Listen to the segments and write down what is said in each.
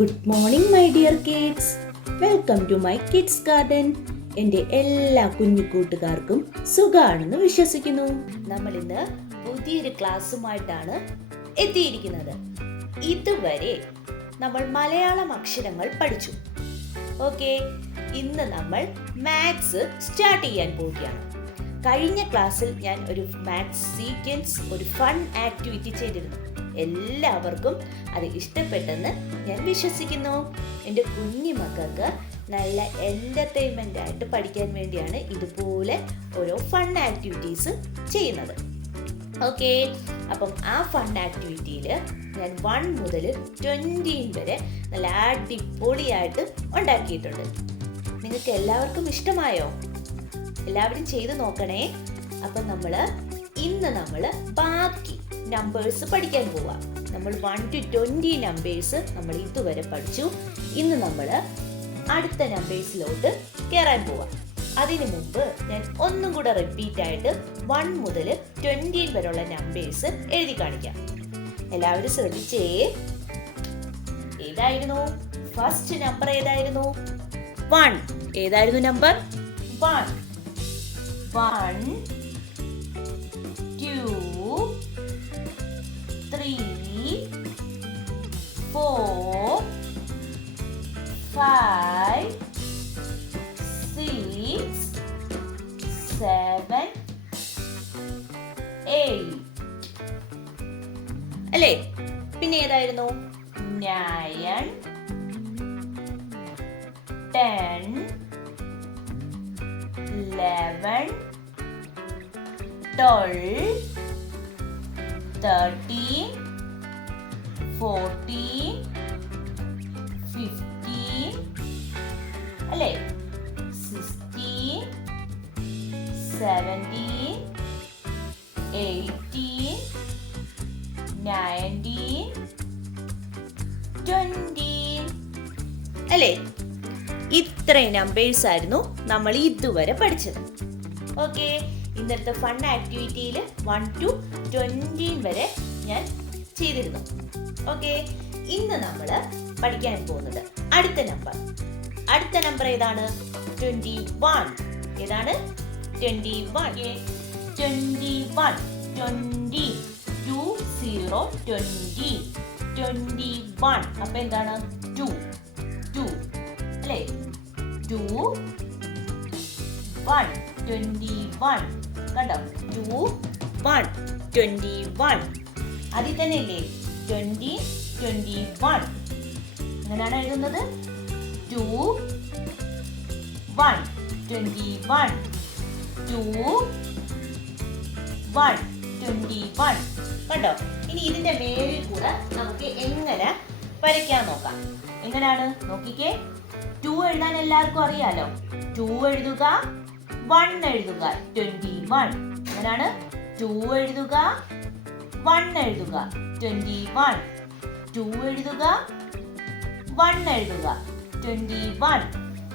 Good morning my dear kids. Welcome to my kids garden. എൻ്റെ എല്ലാ കുഞ്ഞു കൂട്ടുകാർക്കും സുഖാണെന്ന് വിശ്വസിക്കുന്നു. നമ്മൾ ഇന്ന് പുതിയൊരു ക്ലാസ്സുമായിട്ടാണ് എത്തിയിരിക്കുന്നത്. ഇതുവരെ നമ്മൾ മലയാളം അക്ഷരങ്ങൾ പഠിച്ചു. ഓക്കെ, ഇന്ന് നമ്മൾ മാത്സ് സ്റ്റാർട്ട് ചെയ്യാൻ പോവുകയാണ്. കഴിഞ്ഞ ക്ലാസ്സിൽ ഞാൻ ഒരു മാത്സ് സീക്വൻസ്, ഒരു ഫൺ ആക്ടിവിറ്റി ചെയ്തിരുന്നു. എല്ലാവർക്കും അത് ഇഷ്ടപ്പെട്ടെന്ന് ഞാൻ വിശ്വസിക്കുന്നു. എൻ്റെ കുഞ്ഞു മക്കൾക്ക് നല്ല എൻ്റർടൈൻമെൻ്റ് ആയിട്ട് പഠിക്കാൻ വേണ്ടിയാണ് ഇതുപോലെ ഓരോ ഫൺ ആക്ടിവിറ്റീസ് ചെയ്യുന്നത്. ഓക്കെ, അപ്പം ആ ഫൺ ആക്ടിവിറ്റിയിൽ ഞാൻ 1 മുതൽ 20 വരെ നല്ല അടിപൊളിയായിട്ട് ഉണ്ടാക്കിയിട്ടുണ്ട്. നിങ്ങൾക്ക് എല്ലാവർക്കും ഇഷ്ടമായോ? എല്ലാവരും ചെയ്ത് നോക്കണേ. അപ്പം ഇന്ന് നമ്മൾ ബാക്കി നമ്പേഴ്സ് പഠിക്കാൻ പോവാം. നമ്മൾ 1 to 20 നമ്പേഴ്സ് നമ്മൾ ഇതുവരെ പഠിച്ചു. ഇന്ന് നമ്മൾ അടുത്ത നമ്പേഴ്സിലോട്ട് കയറാൻ പോവാം. അതിനു മുമ്പ് ഞാൻ ഒന്നും കൂടെ റിപ്പീറ്റ് ആയിട്ട് 1 മുതൽ 20 വരെയുള്ള നമ്പേഴ്സ് എഴുതി കാണിക്കാം. എല്ലാവരും ശ്രദ്ധിച്ചേ. ഏതായിരുന്നു ഫസ്റ്റ് നമ്പർ? ഏതായിരുന്നു? 1. ഏതായിരുന്നു നമ്പർ? 1. 1, 2, 3, 4, 5, 6, 7, 8 അല്ലേ? പിന്നെ ഏതായിരുന്നു? 9, 10, 11, 12, 13, 14, 15 അല്ലേ? 16, 17, 18, 19, 20 അല്ലേ? ഇത്രയും നമ്പേഴ്സ് ആയിരുന്നു നമ്മൾ ഇതുവരെ പഠിച്ചത്. ഓക്കെ, ഇന്നത്തെ ഫൺ ആക്ടിവിറ്റിയിൽ 1 to 20 വരെ ഞാൻ ചെയ്തിരുന്നു. ഓക്കെ, ഇന്ന് നമ്മൾ പഠിക്കാൻ പോകുന്നത് അടുത്ത നമ്പർ ഏതാണ്? 21. ഏതാണ്? 21. 21 20 20 20 21. അപ്പൊ എന്താണ്? 2 അല്ലേ? 2 1 21 കണ്ടോ? 2 1 21. അതിൽ തന്നെ ഇല്ലേ 20 21. അങ്ങനെയാണ് എഴുതുന്നത്. 2 1 21 2 1 21 കണ്ടോ? ഇനി ഇതിന്റെ മേലിൽ കൂടെ നമുക്ക് എങ്ങനെ വരയ്ക്കാൻ നോക്കാം. എങ്ങനെയാണ് നോക്കിക്കേ. 2 എഴുതാൻ എല്ലാവർക്കും അറിയാലോ. 2 എഴുതുക, 1 എഴുതുക, 21. അങ്ങനെയാണ് 2 എഴുതുക, 1 എഴുതുക, 21. 2 എഴുതുക, 1 എഴുതുക, 21.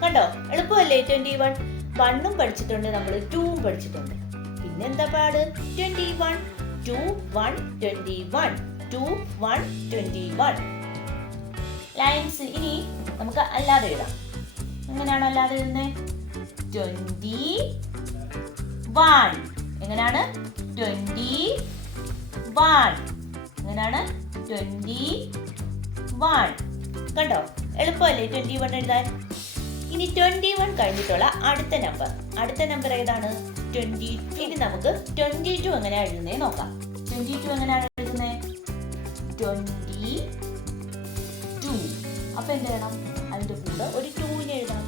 കണ്ടോ? എളുപ്പമല്ലേ? 21. 1ഉം പഠിച്ചിട്ടുണ്ട് നമ്മൾ, 2ഉം പഠിച്ചിട്ടുണ്ട്. പിന്നെന്താ പാട്? 21 2 1 21 2 1 21 ലൈൻസ്. ഇനി നമുക്ക് അല്ലാതെ എഴുതാം. എങ്ങനെയാണോ അല്ലാതെ എഴുതുന്നത്? 21. എങ്ങനെയാണ്? 21. എങ്ങനെയാണ്? 21. കണ്ടോ? എളുപ്പമല്ലേ 21 എഴുതാൻ? ഇനി 21 കഴിഞ്ഞിട്ടുള്ള അടുത്ത നമ്പർ ഏതാണ്? 22. ഇനി നമുക്ക് 22 എങ്ങനെയാണ് എഴുതുന്നത് നോക്കാം. 22 എങ്ങനെയാണ് എഴുതുന്നത്? 22. അപ്പൊ എന്ത് വേണം? അതിന്റെ കൂടെ ഒരു 2 എഴുതണം.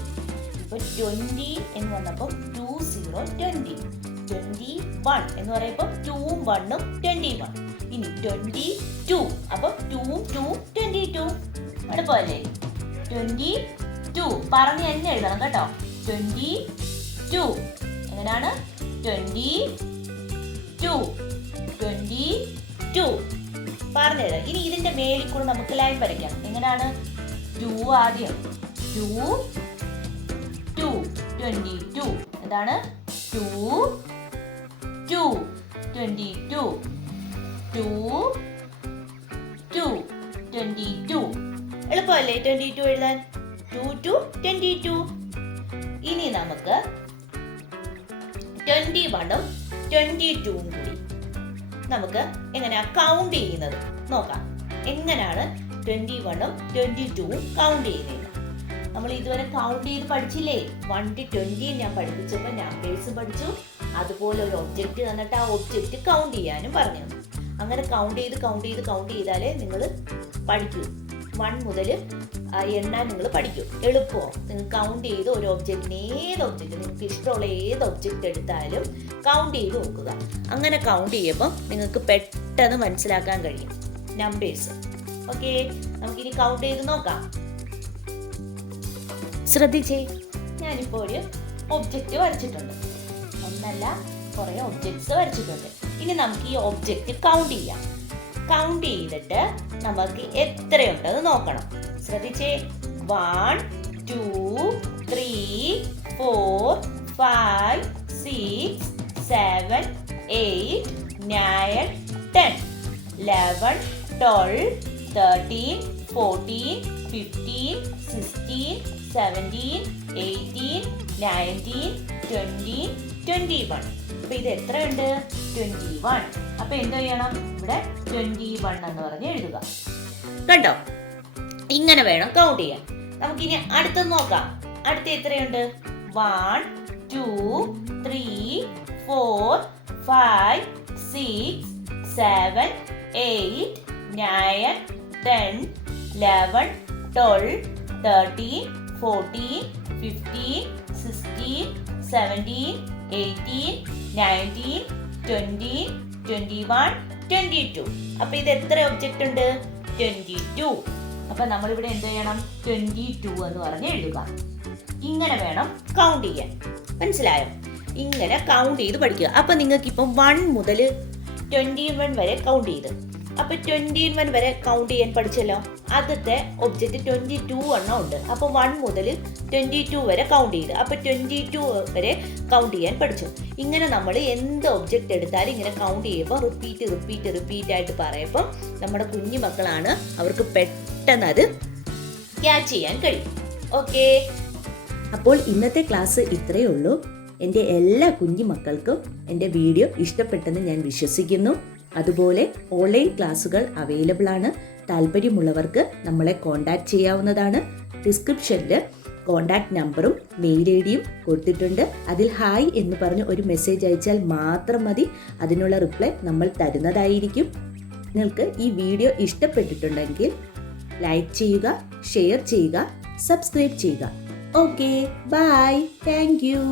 ഇപ്പൊ 20 എന്ന് വന്നപ്പോൾ 20 20 21 എന്ന് പറയുമ്പോൾ 2ഉം 1ഉം 21. ഇനി 22 അപ്പൊ 2ഉം 2ഉം 22. എളുപ്പമല്ലേ? 22 പറഞ്ഞ് തന്നെ എഴുതണം കേട്ടോ. 22 എങ്ങനെയാണ്? 22 പറഞ്ഞെഴുതാം. ഇനി ഇതിന്റെ മേലിൽ കൂടെ നമുക്ക് ലൈൻ വരയ്ക്കാം. എങ്ങനെയാണ്? 2 ആദ്യം 2 2 22. എന്താണ്? 2 2 22 2 2 22 എളുപ്പമല്ലേ 22 എഴുതാൻ? 2 to 22. ഇനി നമുക്ക് 21ഉം 22ഉം കൂടി നമുക്ക് എങ്ങനെയാ കൗണ്ട് ചെയ്യുന്നത് നോക്കാം. എങ്ങനെയാണ് 21ഉം 22ഉം കൗണ്ട് ചെയ്യുന്നത്? നമ്മൾ ഇതുവരെ കൗണ്ട് ചെയ്ത് പഠിച്ചില്ലേ? 1 to 20 ഞാൻ പഠിപ്പിച്ചപ്പോൾ നമ്പേഴ്സ് പഠിച്ചു. അതുപോലെ ഒരു ഒബ്ജക്റ്റ് തന്നിട്ട് ആ ഒബ്ജക്റ്റ് കൗണ്ട് ചെയ്യാനും പറഞ്ഞു. അങ്ങനെ കൗണ്ട് ചെയ്താലേ നിങ്ങൾ പഠിക്കൂ. 1 മുതൽ എണ്ണാൻ നിങ്ങൾ പഠിക്കൂ. എളുപ്പമോ? നിങ്ങൾ കൗണ്ട് ചെയ്ത് ഒരു ഒബ്ജക്റ്റിന് നിങ്ങൾക്ക് ഇഷ്ടമുള്ള ഏത് ഒബ്ജക്റ്റ് എടുത്താലും കൗണ്ട് ചെയ്ത് നോക്കുക. അങ്ങനെ കൗണ്ട് ചെയ്യുമ്പോൾ നിങ്ങൾക്ക് പെട്ടെന്ന് മനസ്സിലാക്കാൻ കഴിയും നമ്പേഴ്സ്. ഓക്കെ, നമുക്കിനി കൗണ്ട് ചെയ്ത് നോക്കാം. ശ്രദ്ധിച്ചേ, ഞാനിപ്പോൾ ഒരു ഒബ്ജക്റ്റ് വരച്ചിട്ടുണ്ട്. ഒന്നല്ല, കുറേ ഒബ്ജക്ട്സ് വരച്ചിട്ടുണ്ട്. ഇനി നമുക്ക് ഈ ഒബ്ജക്റ്റ് കൗണ്ട് ചെയ്യാം. കൗണ്ട് ചെയ്തിട്ട് നമുക്ക് എത്രയുണ്ടെന്ന് നോക്കണം. ശ്രദ്ധിച്ചേ, 1 2 3 4 5 6 7 8 9 10 11 12 13 14 15 16 17 18 19 20 21. അപ്പൊ ഇത് എത്രയുണ്ട്? 21. അപ്പൊ എന്ത് ചെയ്യണം? ഇവിടെ 21 എന്ന് പറഞ്ഞ് എഴുതുക. കണ്ടോ? ഇങ്ങനെ വേണം കൗണ്ട് ചെയ്യാൻ. നമുക്കിനി അടുത്തത് നോക്കാം. അടുത്ത എത്രയുണ്ട്? 1 2 3 4 5 6 7 8 9 10 11 12 13 14 15 16 17 18 19 20 21 22. അപ്പൊ ഇത് എത്ര ഒബ്ജക്റ്റ് ഉണ്ട്? 22. അപ്പൊ നമ്മളിവിടെ എന്ത് ചെയ്യണം? 22 എന്ന് പറഞ്ഞ് എഴുതുക. ഇങ്ങനെ വേണം കൗണ്ട് ചെയ്യാൻ. മനസ്സിലായോ? ഇങ്ങനെ കൗണ്ട് ചെയ്ത് പഠിക്കുക. അപ്പൊ നിങ്ങൾക്ക് ഇപ്പം 1 മുതൽ 21 വരെ കൗണ്ട് ചെയ്ത്, അപ്പൊ 21 വരെ കൗണ്ട് ചെയ്യാൻ പഠിച്ചല്ലോ. ആദ്യത്തെ ഒബ്ജക്റ്റ് 22 എണ്ണം ഉണ്ട്. അപ്പൊ 1 മുതൽ 22 വരെ കൗണ്ട് ചെയ്ത്, അപ്പൊ 22 വരെ കൗണ്ട് ചെയ്യാൻ പഠിച്ചു. ഇങ്ങനെ നമ്മൾ എന്ത് ഒബ്ജക്റ്റ് എടുത്താലും ഇങ്ങനെ കൗണ്ട് ചെയ്യുമ്പോൾ റിപ്പീറ്റ് ആയിട്ട് പറയുമ്പോൾ നമ്മുടെ കുഞ്ഞു മക്കളാണ്, അവർക്ക് പെട്ടെന്ന് അത് ക്യാച്ച് ചെയ്യാൻ കഴിയും. ഓക്കെ, അപ്പോൾ ഇന്നത്തെ ക്ലാസ് ഇത്രയേ ഉള്ളൂ. എൻ്റെ എല്ലാ കുഞ്ഞു മക്കൾക്കും എൻ്റെ വീഡിയോ ഇഷ്ടപ്പെട്ടെന്ന് ഞാൻ വിശ്വസിക്കുന്നു. അതുപോലെ ഓൺലൈൻ ക്ലാസ്സുകൾ അവൈലബിൾ ആണ്. താല്പര്യമുള്ളവർക്ക് നമ്മളെ കോൺടാക്ട് ചെയ്യാവുന്നതാണ്. ഡിസ്ക്രിപ്ഷനിൽ കോൺടാക്ട് നമ്പറും മെയിൽ ഐ ഡിയും കൊടുത്തിട്ടുണ്ട്. അതിൽ ഹായ് എന്ന് പറഞ്ഞ് ഒരു മെസ്സേജ് അയച്ചാൽ മാത്രം മതി. അതിനുള്ള റിപ്ലൈ നമ്മൾ തരുന്നതായിരിക്കും. നിങ്ങൾക്ക് ഈ വീഡിയോ ഇഷ്ടപ്പെട്ടിട്ടുണ്ടെങ്കിൽ ലൈക്ക് ചെയ്യുക, ഷെയർ ചെയ്യുക, സബ്സ്ക്രൈബ് ചെയ്യുക. Okay, bye, thank U.